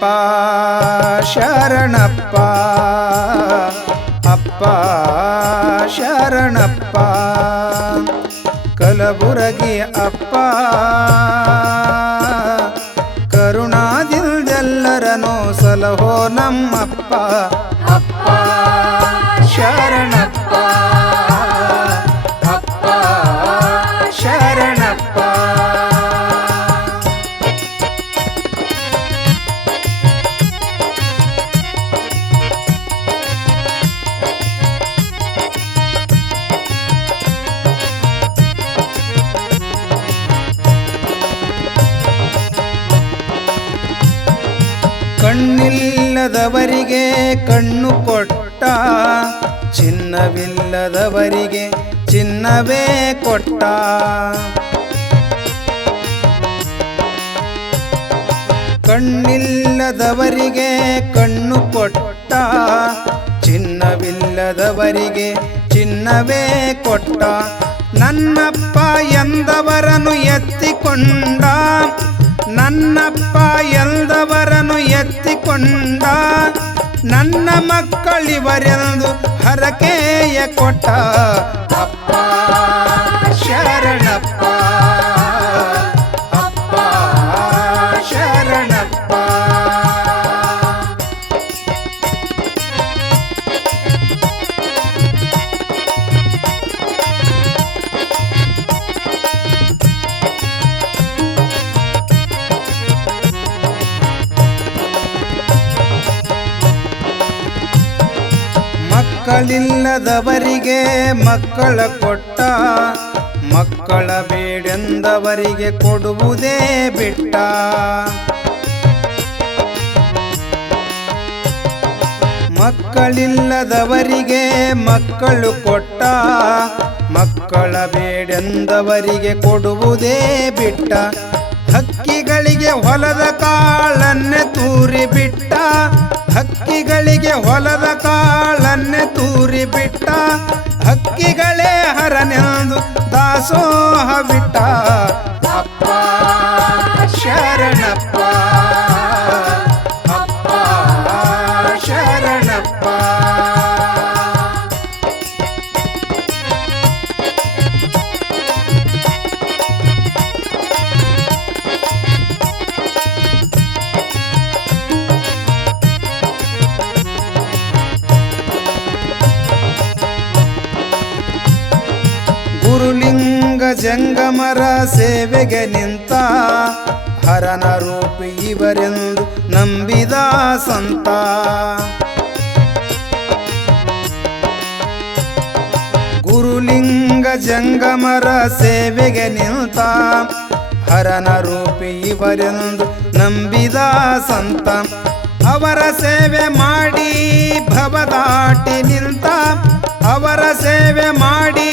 ಅಪ್ಪ ಶರಣಪ್ಪ ಅಪ್ಪ ಶರಣಪ್ಪ ಕಲಬುರಗಿ ಅಪ್ಪ ಕರುಣಾದಿಂದೆಲ್ಲರನ್ನು ಸಲಹೋ ನಮ್ಮಪ್ಪ ಅಪ್ಪ ಶರಣಪ್ಪ ಅಪ್ಪ ಶರಣಪ್ಪ ಕಣ್ಣಿಲ್ಲದವರಿಗೆ ಕಣ್ಣು ಕೊಟ್ಟ ಚಿನ್ನವಿಲ್ಲದವರಿಗೆ ಚಿನ್ನವೇ ಕೊಟ್ಟ ಕಣ್ಣಿಲ್ಲದವರಿಗೆ ಕಣ್ಣು ಕೊಟ್ಟ ಚಿನ್ನವಿಲ್ಲದವರಿಗೆ ಚಿನ್ನವೇ ಕೊಟ್ಟ ನನ್ನಪ್ಪ ಎಂದವರನ್ನು ಎತ್ತಿಕೊಂಡ ನನ್ನಪ್ಪ ಎಂದವರನ್ನು ಎತ್ತಿಕೊಂಡ ನನ್ನ ಮಕ್ಕಳಿವರೆಂದು ಹರಕೆಯ ಕೊಟ್ಟ ಅಪ್ಪ ಶರಣಪ್ಪ ಅಪ್ಪ ಶರಣಪ್ಪ ಮಕ್ಕಳಿಲ್ಲದವರಿಗೆ ಮಕ್ಕಳ ಕೊಟ್ಟ ಮಕ್ಕಳ ಬೇಡೆಂದವರಿಗೆ ಕೊಡುವುದೇ ಬಿಟ್ಟ ಮಕ್ಕಳಿಲ್ಲದವರಿಗೆ ಮಕ್ಕಳು ಕೊಟ್ಟ ಮಕ್ಕಳ ಬೇಡೆಂದವರಿಗೆ ಕೊಡುವುದೇ ಬಿಟ್ಟ ಹಕ್ಕಿಗಳಿಗೆ ಹೊಲದ ಕಾಳನ್ನೇ ತೂರಿ ಬಿಟ್ಟ ಹಕ್ಕಿಗಳಿಗೆ ಹೊಲದ ಕಾಳನ್ನೇ ತೂರಿ ಬಿಟ್ಟ ಹಕ್ಕಿಗಳೇ ಹರನೆಂದು ದಾಸೋಹ ಬಿಟ್ಟ ಅಪ್ಪ ಶರಣಪ್ಪ ಅಪ್ಪ ಶರಣಪ್ಪ ಗುರುಲಿಂಗ ಜಂಗಮರ ಸೇವೆಗೆ ನಿಂತ ಹರನ ರೂಪಿ ಇವರೆಂದು ನಂಬಿದ ಸಂತ ಗುರುಲಿಂಗ ಜಂಗಮರ ಸೇವೆಗೆ ನಿಂತ ಹರನ ರೂಪಿ ಇವರೆಂದು ನಂಬಿದ ಸಂತ ಅವರ ಸೇವೆ ಮಾಡಿ ಭವದಾಟಿ ನಿಂತ ಅವರ ಸೇವೆ ಮಾಡಿ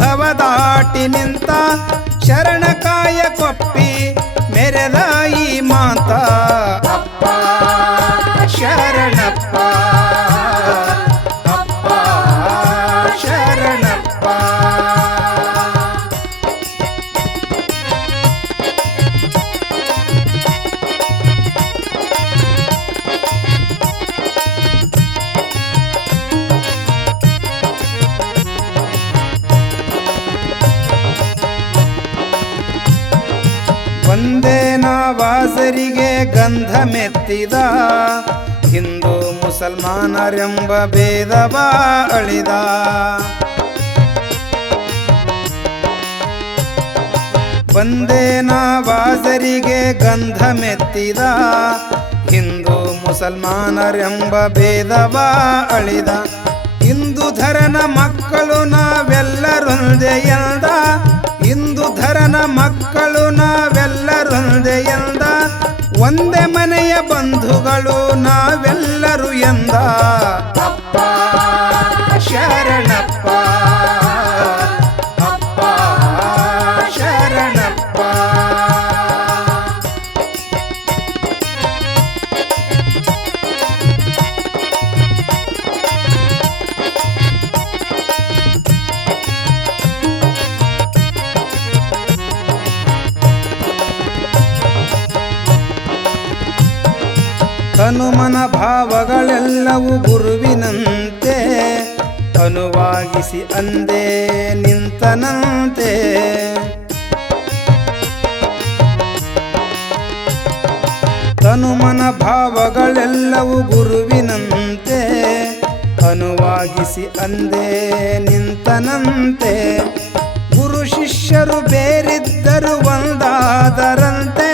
ಭವದಾಟಿ ನಿಂತ ಶರಣಕಾಯ ಕೊಪ್ಪಿ ಮೆರೆದಾಯಿ ಮಾತ ಅಪ್ಪ ಶರಣಪ್ಪ ಅಪ್ಪ ಶರಣಪ್ಪ ಒಂದೇ ನವಾಜರಿಗೆ ಗಂಧ ಮೆತ್ತಿದ ಹಿಂದೂ ಮುಸಲ್ಮಾನರೆಂಬ ಭೇದವ ಅಳಿದ ಒಂದೇ ನವಾಜರಿಗೆ ಗಂಧ ಮೆತ್ತಿದ ಹಿಂದೂ ಮುಸಲ್ಮಾನರೆಂಬ ಭೇದವ ಅಳಿದ ಹಿಂದೂ ಧರನ ಮಕ್ಕಳು ನಾವೆಲ್ಲರೊಂದೇ ಎಂದ ಹಿಂದೂ ಧರನ ಮಕ್ಕಳು ನಾವೆಲ್ಲರೊಂದೇ ಎಂದ ಒಂದೇ ಮನೆಯ ಬಂಧುಗಳು ನಾವೆಲ್ಲರೂ ಎಂದ ಅಪ್ಪ ಶರಣಪ್ಪ ಅಪ್ಪ ಶರಣಪ್ಪ ತನುಮನ ಭಾವಗಳೆಲ್ಲವೂ ಗುರುವಿನಂತೆ ಅನುವಾಗಿಸಿ ಅಂದೇ ನಿಂತನಂತೆ. ತನುಮನ ಭಾವಗಳೆಲ್ಲವೂ ಗುರುವಿನಂತೆ ಅನುವಾಗಿಸಿ ಅಂದೇ ನಿಂತನಂತೆ. ಗುರು ಶಿಷ್ಯರು ಬೇರಿದ್ದರು ಒಂದಾದರಂತೆ,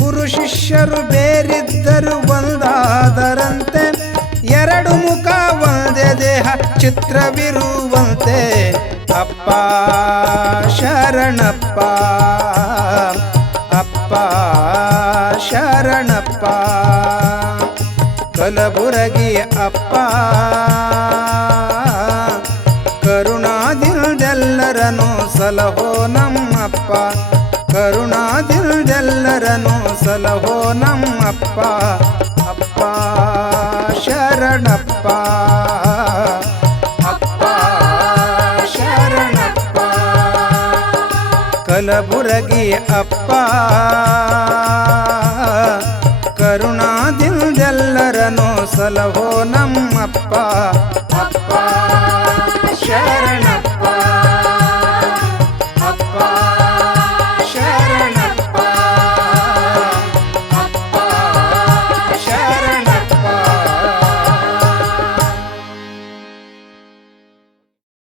ಗುರು ಶಿಷ್ಯರು ಬೇರಿದ್ದರು ಒಂದಾದರಂತೆ. ಎರಡು ಮುಖ ಒಂದೇ ದೇಹ ಚಿತ್ರವಿರುವಂತೆ. ಅಪ್ಪ ಶರಣಪ್ಪ ಅಪ್ಪ ಶರಣಪ್ಪ ಕಲಬುರಗಿ ಅಪ್ಪ ಕರುಣಾದಿಂದೆಲ್ಲರನ್ನು ಸಲಹೋ ನಮ್ಮಪ್ಪ. ಕರುಣಾದಿಂದೆಲ್ಲರನ್ನು ಸಲಹೋ ನಮ್ಮಪ್ಪ. ಅಪ್ಪ ಶರಣಪ್ಪ ಅಪ್ಪ ಶರಣಪ್ಪ ಕಲಬುರಗಿ ಅಪ್ಪ ಕರುಣಾದಿಂದೆಲ್ಲರನ್ನು ಸಲಹೋ ನಮ್ಮಪ್ಪ.